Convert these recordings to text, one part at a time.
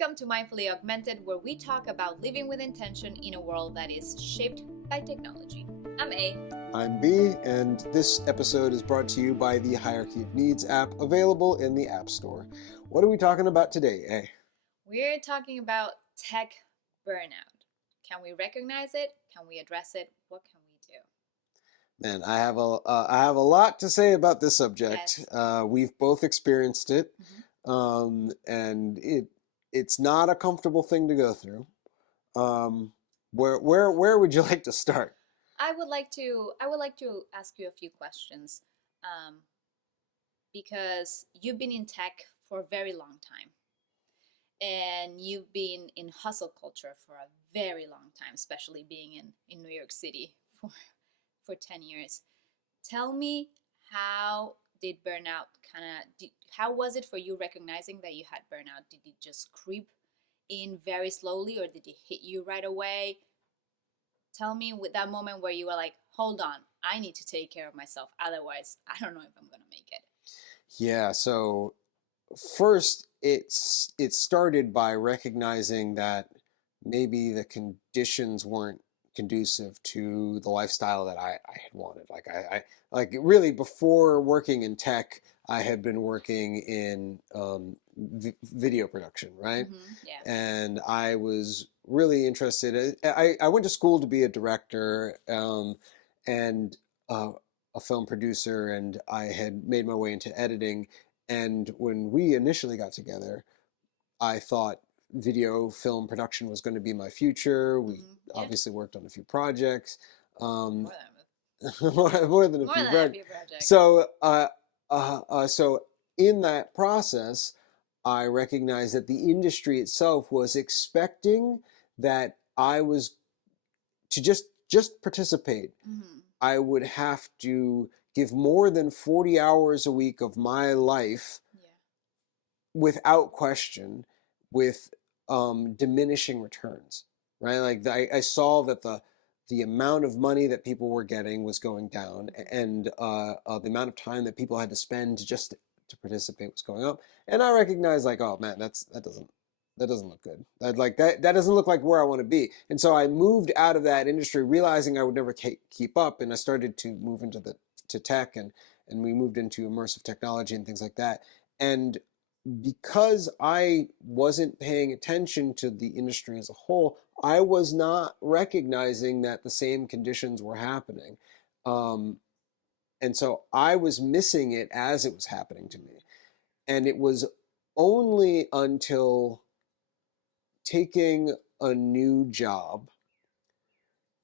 Welcome to Mindfully Augmented, where we talk about living with intention in a world that is shaped by technology. I'm A. I'm B, and this episode is brought to you by the Hierarchy of Needs app, available in the App Store. What are we talking about today, A? We're talking about tech burnout. Can we recognize it? Can we address it? What can we do? Man, I have a lot to say about this subject. Yes. We've both experienced it, and it's not a comfortable thing to go through. Where would you like to start? I would like to ask you a few questions, because you've been in tech for a very long time, and you've been in hustle culture for a very long time, especially being in New York City for 10 years. Tell me, how did burnout how was it for you recognizing that you had burnout? Did it just creep in very slowly, or did it hit you right away? Tell me with that moment where you were like, hold on, I need to take care of myself. Otherwise, I don't know if I'm going to make it. Yeah, so first it started by recognizing that maybe the conditions weren't conducive to the lifestyle that I had wanted. Like really before working in tech, I had been working in video production, right? Yeah. And I was really interested. I went to school to be a director, and a film producer, and I had made my way into editing. And when we initially got together, I thought video film production was going to be my future. We obviously worked on a few projects. More More than a more few than a projects. few projects. So in that process, I recognized that the industry itself was expecting that I was to just participate. I would have to give more than 40 hours a week of my life, without question, with diminishing returns, right? Like I saw that the amount of money that people were getting was going down, and the amount of time that people had to spend just to participate was going up. And I recognized, like, oh man, that doesn't look good. That doesn't look like where I want to be. And so I moved out of that industry, realizing I would never keep up, and I started to move into to tech, and we moved into immersive technology and things like that. And because I wasn't paying attention to the industry as a whole, I was not recognizing that the same conditions were happening. And so I was missing it as it was happening to me. And it was only until taking a new job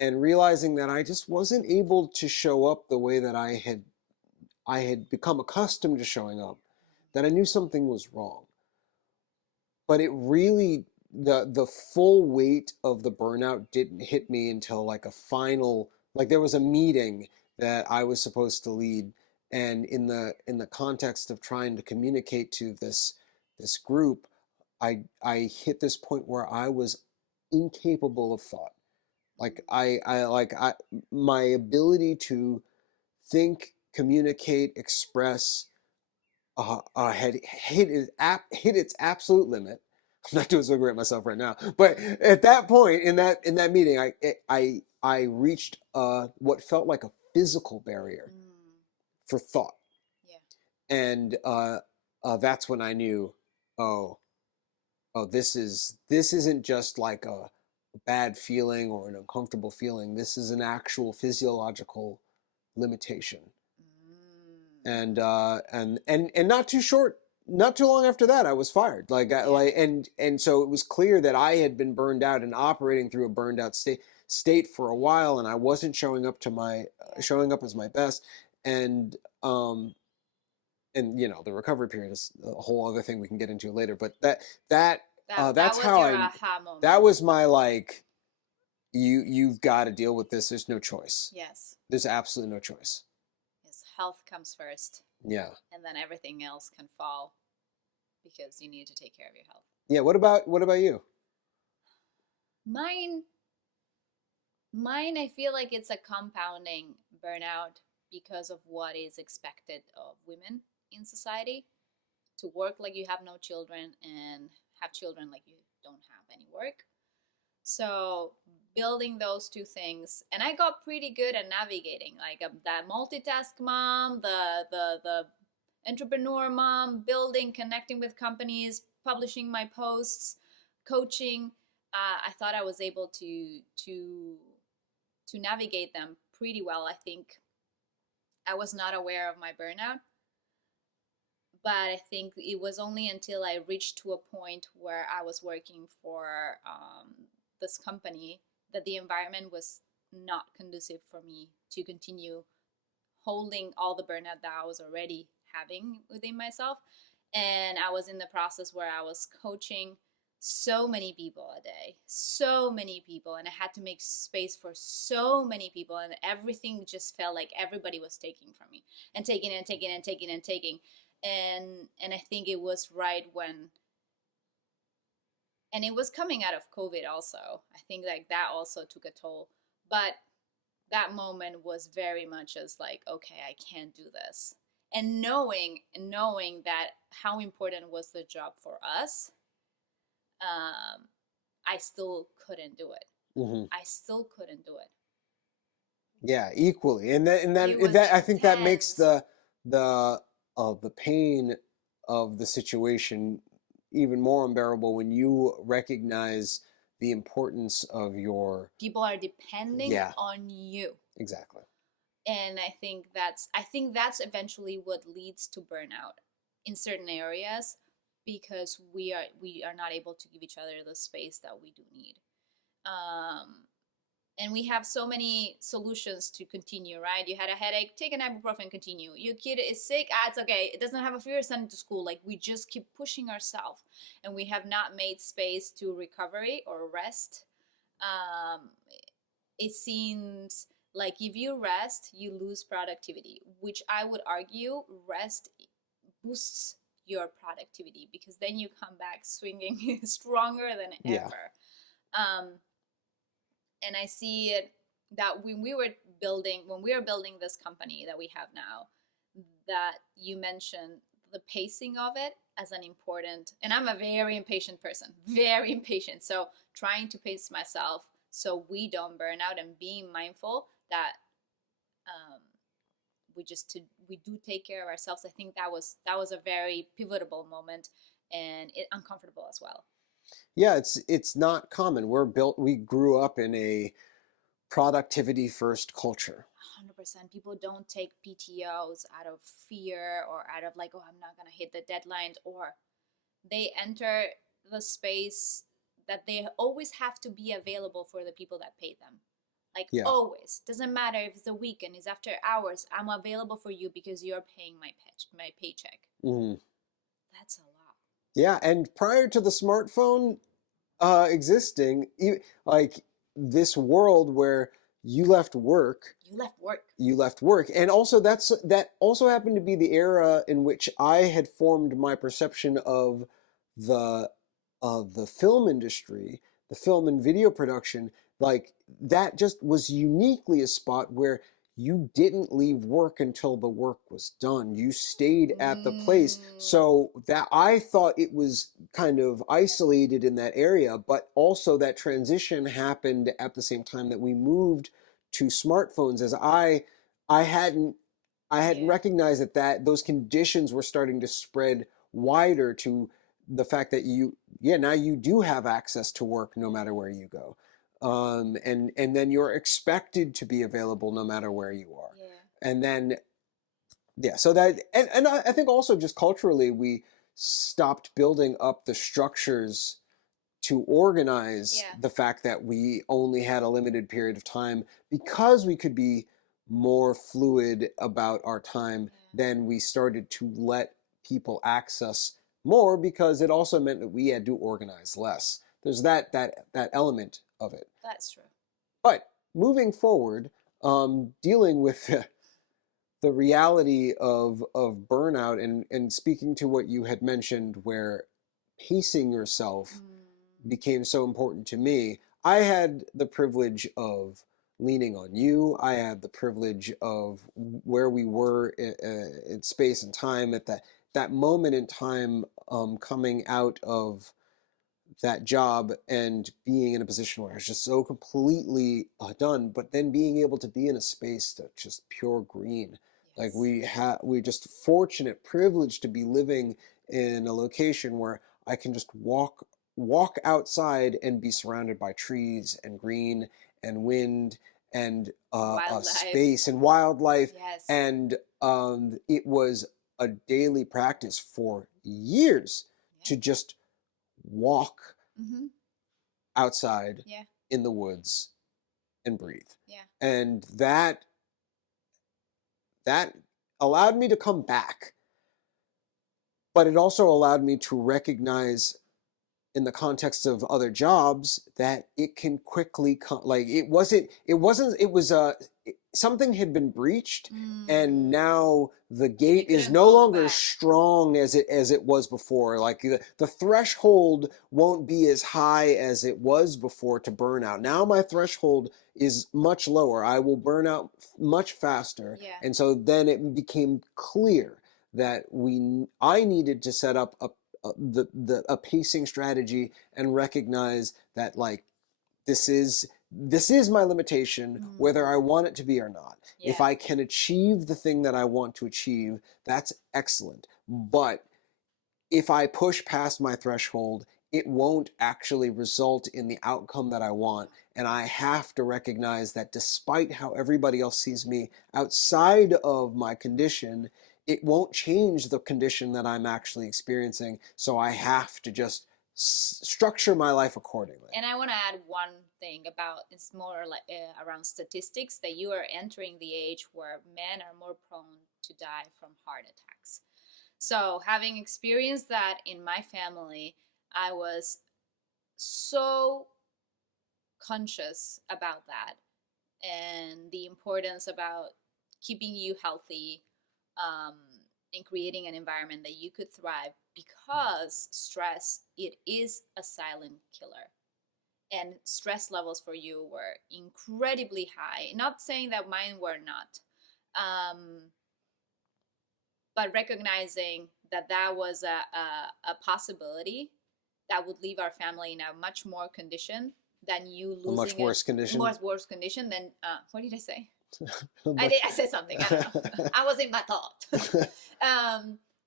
and realizing that I just wasn't able to show up the way that I had become accustomed to showing up, that I knew something was wrong. But it really, the full weight of the burnout didn't hit me until like a final, like there was a meeting that I was supposed to lead, and in the context of trying to communicate to this group, I hit this point where I was incapable of thought. Like I my ability to think, communicate, express, had hit its absolute limit. I'm not doing so great myself right now, but at that point in that meeting, I reached what felt like a physical barrier for thought, and that's when I knew, oh, this isn't just like a bad feeling or an uncomfortable feeling. This is an actual physiological limitation. And not too long after that, I was fired. And so it was clear that I had been burned out and operating through a burned out state for a while, and I wasn't showing up as my best. And the recovery period is a whole other thing we can get into later. But that's how your aha moment. That was my, like, you've got to deal with this. There's no choice. Yes. There's absolutely no choice. Health comes first. Yeah. And then everything else can fall because you need to take care of your health. Yeah. What about you? Mine, I feel like it's a compounding burnout because of what is expected of women in society, to work like you have no children and have children, like you don't have any work. So building those two things, and I got pretty good at navigating, like that multitask mom, the entrepreneur mom, building, connecting with companies, publishing my posts, coaching. I thought I was able to navigate them pretty well. I think I was not aware of my burnout, but I think it was only until I reached to a point where I was working for this company that the environment was not conducive for me to continue holding all the burnout that I was already having within myself. And I was in the process where I was coaching so many people a day, so many people, and I had to make space for so many people, and everything just felt like everybody was taking from me and taking and taking and taking and taking. And I think it was right when, and it was coming out of COVID also. I think like that also took a toll. But that moment was very much as like, okay, I can't do this. And knowing that how important was the job for us, I still couldn't do it. Mm-hmm. I still couldn't do it. Yeah, equally, and It was that I think that makes intense. the pain of the situation even more unbearable when you recognize the importance of your, People are depending yeah, on you. exactly. And I think that's eventually what leads to burnout in certain areas, because we are not able to give each other the space that we do need. Um, and we have so many solutions to continue, right? You had a headache, take an ibuprofen, continue. Your kid is sick, it's okay, it doesn't have a fever, send it to school. Like, we just keep pushing ourselves, and we have not made space to recovery or rest. um, it seems like if you rest, you lose productivity, which I would argue rest boosts your productivity, because then you come back swinging stronger than Yeah. ever. Um, and I see it that when we are building this company that we have now, that you mentioned the pacing of it as an important, and I'm a very impatient person, very impatient. So trying to pace myself so we don't burn out, and being mindful that um, we do take care of ourselves. I think that was a very pivotal moment, and uncomfortable as well. Yeah, it's not common. We grew up in a productivity first culture. 100%. People don't take PTOs out of fear, or out of like, oh, I'm not going to hit the deadlines, or they enter the space that they always have to be available for the people that pay them. Like, Yeah. always. Doesn't matter if it's the weekend, it's after hours. I'm available for you because you're paying my paycheck. Mm-hmm. That's a lot. Yeah, and prior to the smartphone existing, like this world where you left work, You left work. and also that also happened to be the era in which I had formed my perception the of the film industry, the film and video production. Like, that just was uniquely a spot where you didn't leave work until the work was done. You stayed at the place. So that I thought it was kind of isolated in that area, but also that transition happened at the same time that we moved to smartphones. As I hadn't Yeah. recognized that those conditions were starting to spread wider to the fact that now you do have access to work no matter where you go. And then you're expected to be available no matter where you are. Yeah. And then, yeah, so that, and I think also just culturally, we stopped building up the structures to organize Yeah. the fact that we only had a limited period of time, because we could be more fluid about our time. Then we started to let people access more, because it also meant that we had to organize less. There's that element of it. That's true. But moving forward, dealing with the reality of burnout, and speaking to what you had mentioned, where pacing yourself became so important to me. I had the privilege of leaning on you. I had the privilege of where we were in space and time at that moment in time, coming out of that job and being in a position where I was just so completely done, but then being able to be in a space that's just pure green. Like Yes. we're just fortunate, privileged to be living in a location where I can just walk outside and be surrounded by trees and green and wind and Wildlife. space and wildlife. Yes. And it was a daily practice for years Yeah. to just walk Mm-hmm. outside Yeah. in the woods and breathe. Yeah. And that allowed me to come back, but it also allowed me to recognize in the context of other jobs that it can quickly come. Like it was something had been breached, and now the And you gate is couldn't no go longer back. strong as it was before. Like the threshold won't be as high as it was before to burn out. Now my threshold is much lower. I will burn out much faster. Yeah. And so then it became clear that I needed to set up a pacing strategy and recognize that, like, this is my limitation, whether I want it to be or not. Yeah. If I can achieve the thing that I want to achieve, that's excellent. But if I push past my threshold, it won't actually result in the outcome that I want. And I have to recognize that despite how everybody else sees me outside of my condition, it won't change the condition that I'm actually experiencing. So I have to just structure my life accordingly. And I want to add one thing about it's more like around statistics that you are entering the age where men are more prone to die from heart attacks. So, having experienced that in my family, I was so conscious about that and the importance about keeping you healthy, um, and creating an environment that you could thrive, because stress, it is a silent killer. And stress levels for you were incredibly high. Not saying that mine were not, um, but recognizing that that was a possibility that would leave our family in a much more condition than you A much losing worse condition. much worse condition than what did I say? Much... I said something. I don't know. I was in my thought.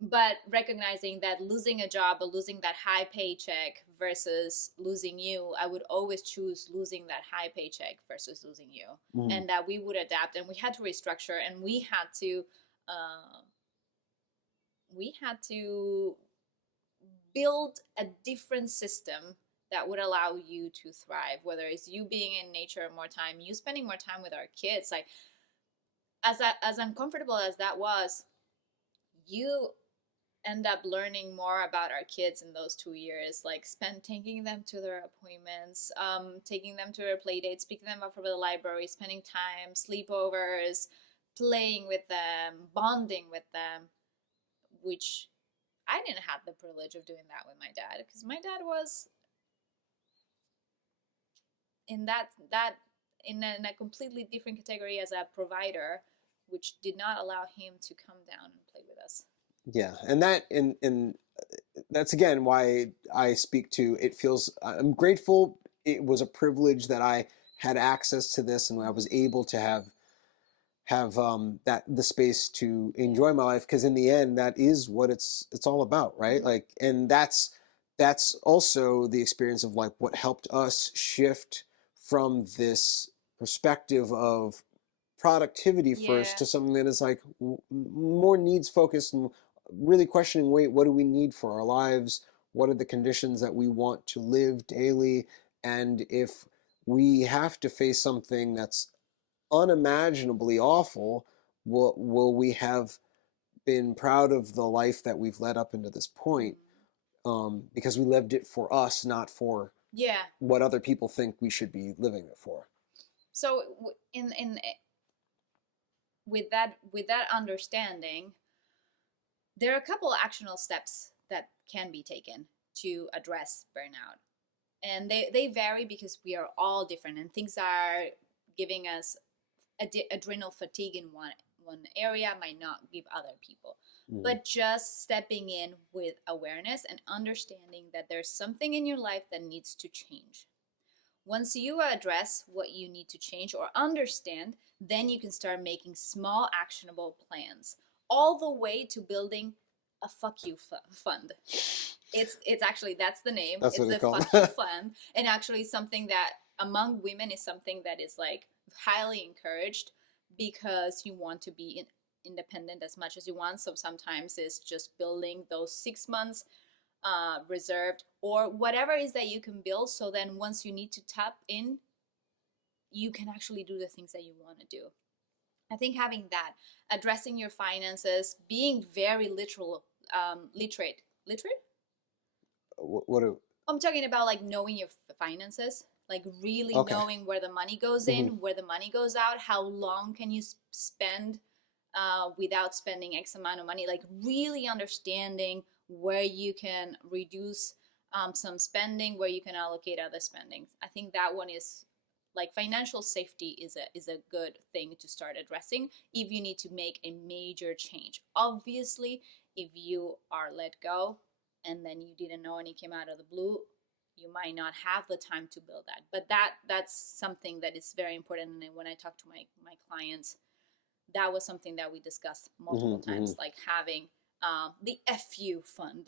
But recognizing that losing a job or losing that high paycheck versus losing you, I would always choose losing that high paycheck versus losing you, and that we would adapt and we had to restructure and uh, we had to build a different system that would allow you to thrive, whether it's you being in nature more time, you spending more time with our kids. Like, as uncomfortable as that was, you end up learning more about our kids in those 2 years, like taking them to their appointments, taking them to their play dates, picking them up from the library, spending time, sleepovers, playing with them, bonding with them, which I didn't have the privilege of doing that with my dad, because my dad was in in a completely different category as a provider, which did not allow him to come down and play with us. Yeah, and that's again why I speak to it. Feels I'm grateful. It was a privilege that I had access to this, and I was able to have that the space to enjoy my life, because in the end that is what it's all about, right? Like, and that's also the experience of like what helped us shift from this perspective of productivity first to something that is like more needs focused, and really questioning, wait, what do we need for our lives? What are the conditions that we want to live daily? And if we have to face something that's unimaginably awful, will we have been proud of the life that we've led up into this point? Because we lived it for us, not for what other people think we should be living it for. So in with that understanding, there are a couple of actionable steps that can be taken to address burnout, and they vary because we are all different, and things are giving us adrenal fatigue in one area might not give other people. but just stepping in with awareness and understanding that there's something in your life that needs to change. Once you address what you need to change or understand, then you can start making small actionable plans, all the way to building a fuck you fund. It's actually, that's the name. That's It's what the they call fuck you fund, and actually something that among women is something that is like highly encouraged, because you want to be independent as much as you want. So sometimes it's just building those 6 months reserved, or whatever it is that you can build, so then once you need to tap in, you can actually do the things that you want to do. I think having that, addressing your finances, being very literate. What do, I'm talking about like knowing your finances, like really okay. knowing where the money goes in, where the money goes out, how long can you spend without spending X amount of money, like really understanding where you can reduce some spending, where you can allocate other spending. I think that one is like financial safety is a good thing to start addressing if you need to make a major change. Obviously, if you are let go and then you didn't know and it came out of the blue, you might not have the time to build that. But that's something that is very important. And when I talk to my clients, that was something that we discussed multiple times, like having the FU fund.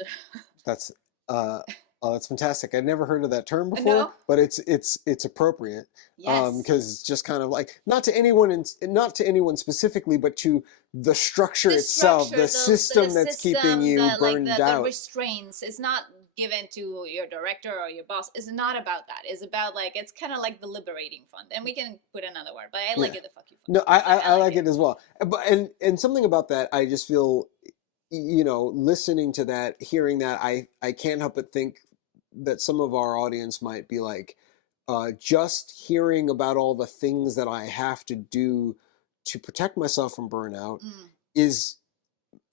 That's oh, that's fantastic. I'd never heard of that term before, No? but it's appropriate. Yes. Because it's just kind of like not to anyone specifically, but to the structure itself, the system that's keeping you burned the out. restraints. It's not given to your director or your boss. It's not about that. It's about like, it's kind of like the liberating fund, and we can put another word, but I like it, the fuck you fund. No, I like it as well. But and something about that, I just feel, listening to that, hearing that, I can't help but think that some of our audience might be like, just hearing about all the things that I have to do to protect myself from burnout is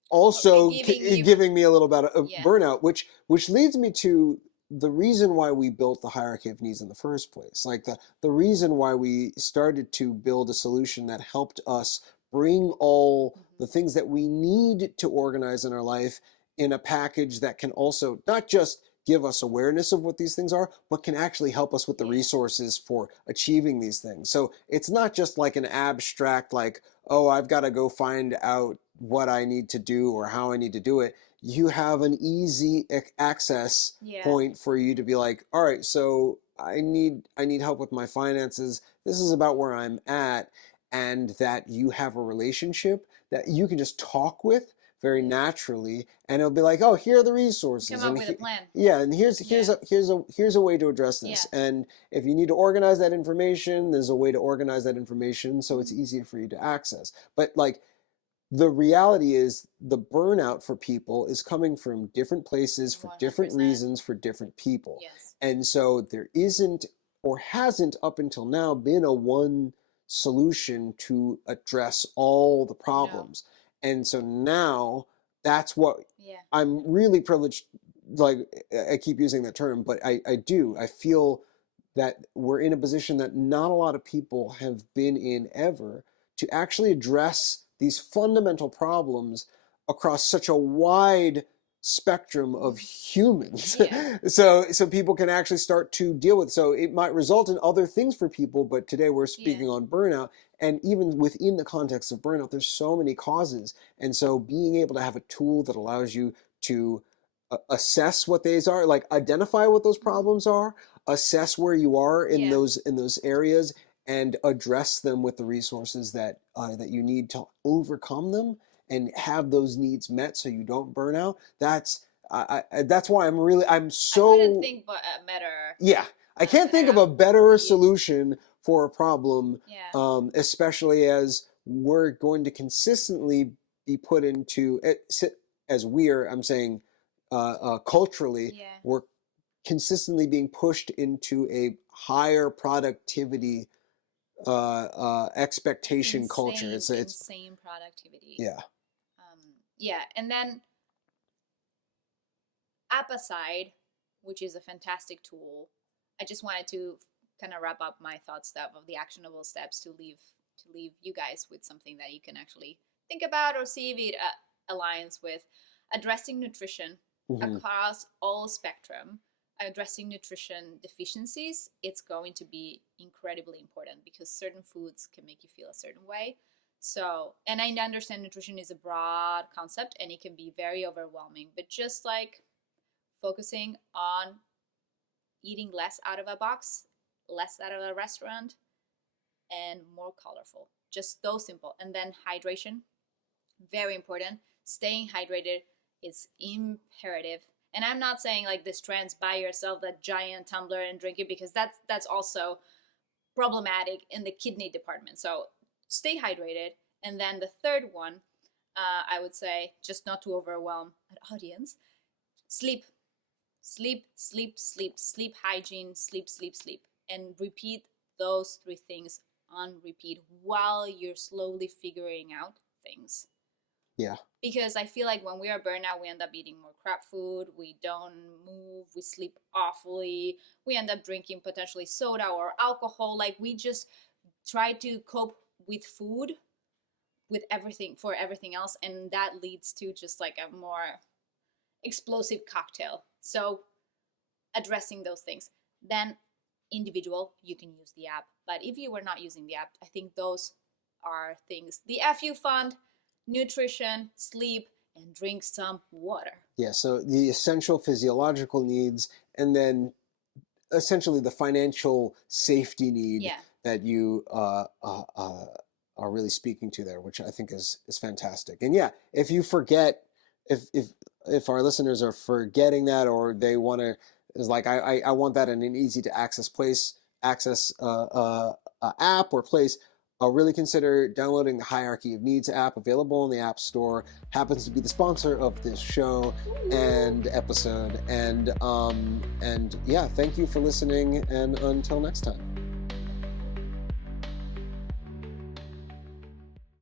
also giving me a little bit of burnout, which leads me to the reason why we built the hierarchy of needs in the first place. Like the reason why we started to build a solution that helped us bring all the things that we need to organize in our life in a package that can also not just give us awareness of what these things are, but can actually help us with the resources for achieving these things. So it's not just like an abstract, like, oh, I've got to go find out what I need to do or how I need to do it. You have an easy access point for you to be like, all right, so I need help with my finances. This is about where I'm at, and that you have a relationship that you can just talk with very naturally, and it'll be like, oh, here are the resources. Come up with a plan. Yeah, and here's a way to address this. And if you need to organize that information, there's a way to organize that information so it's easier for you to access. But like, the reality is the burnout for people is coming from different places for 100%. different reasons for different people. Yes. And so there isn't or hasn't up until now been a one solution to address all the problems. And so now that's what I'm really privileged. Like, I keep using that term, but I feel that we're in a position that not a lot of people have been in ever, to actually address these fundamental problems across such a wide spectrum of humans. So people can actually start to deal with. So it might result in other things for people, but today we're speaking on burnout. And even within the context of burnout, there's so many causes. And so being able to have a tool that allows you to assess what these are, like identify what those problems are, assess where you are in those areas, and address them with the resources that you need to overcome them and have those needs met so you don't burn out. That's why I'm so. I couldn't think better. Yeah, I can't think of a better solution for a problem, especially as we're going to consistently be put into I'm saying culturally, we're consistently being pushed into a higher productivity expectation culture. It's insane productivity. And then app aside, which is a fantastic tool, I just wanted to kind of wrap up my thoughts of the actionable steps to leave you guys with something that you can actually think about or see if it aligns with addressing nutrition across all spectrum, addressing nutrition deficiencies. It's going to be incredibly important because certain foods can make you feel a certain way. So, and I understand nutrition is a broad concept and it can be very overwhelming, but just like focusing on eating less out of a box, less out of a restaurant, and more colorful. Just those simple. And then hydration, very important. Staying hydrated is imperative. And I'm not saying like this trends, buy yourself that giant tumbler and drink it, because that's also problematic in the kidney department. So stay hydrated. And then the third one, I would say, just not to overwhelm an audience, sleep. Sleep, sleep, sleep, sleep hygiene, sleep, sleep, sleep. And repeat those three things on repeat while you're slowly figuring out things. Yeah. Because I feel like when we are burnt out, we end up eating more crap food, we don't move, we sleep awfully, we end up drinking potentially soda or alcohol. Like we just try to cope with food, with everything, for everything else, and that leads to just like a more explosive cocktail. So addressing those things. Then individual, you can use the app. But if you were not using the app, I think those are things. The FU fund, nutrition, sleep, and drink some water. Yeah, so the essential physiological needs, and then essentially the financial safety need that you are really speaking to there, which I think is fantastic. And yeah, if you forget, if our listeners are forgetting that, or they want to, is like I want that in an easy to access app or place, I'll really consider downloading the Hierarchy of Needs app, available in the App Store. Happens to be the sponsor of this show and episode. And yeah, thank you for listening, and until next time.